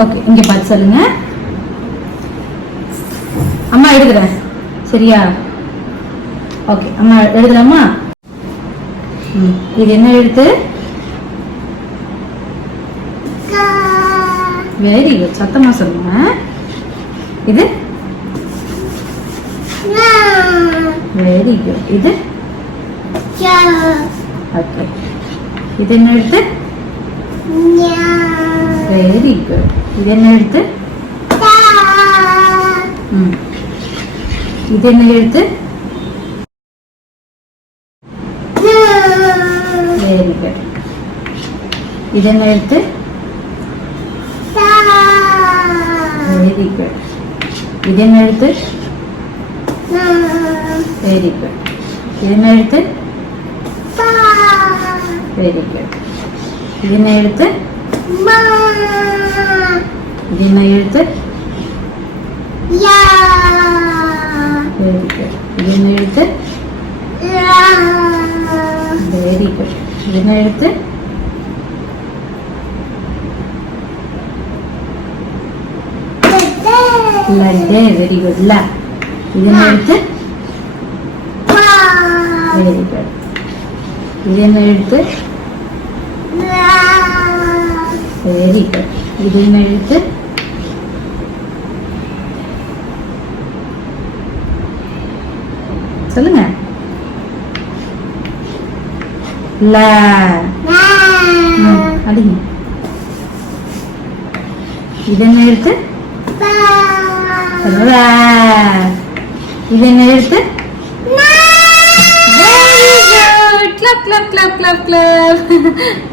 Okay இங்க பார்த்து சொல்லுங்க. அம்மா எழுதுறேன். சரியா? ஓகே அம்மா எழுதுறேம்மா ம், இது என்ன எழுத்து? வெரி குட் சத்தமா சொல்லுங்க. இது? வெரி குட் இது? ஓகே இது என்ன எழுத்து? വെരി ഗുഡ് ഇതെന്നെ എടുത്ത് ഇതെന്നെ എടുത്ത് വെരി ഗുഡ് ഇതെന്നെ എടുത്ത് വെരി ഗുഡ് ഇതെന്നെ എടുത്ത് വെരി ഗുഡ് ഇതിനെ എടുത്ത് വെരി ഗുഡ് ഇതിനെ എടുത്ത് എഴുത്ത് എഴുത്ത് വെരി ഗുഡ് ഇതിനെഴുത്ത് ലഡ്ഡേ വെരി ഗുഡ് ല. ഇതിനെഴുത്ത് വെരി ഗുഡ് ഇതിനെഴുത്ത് വെരി ഗുഡ് ഇതിനെഴുത്ത് சொல்லுங்க. ல. அடிங்க இது என்ன எழுத்து. இது என்ன எழுத்து? Clap clap clap clap clap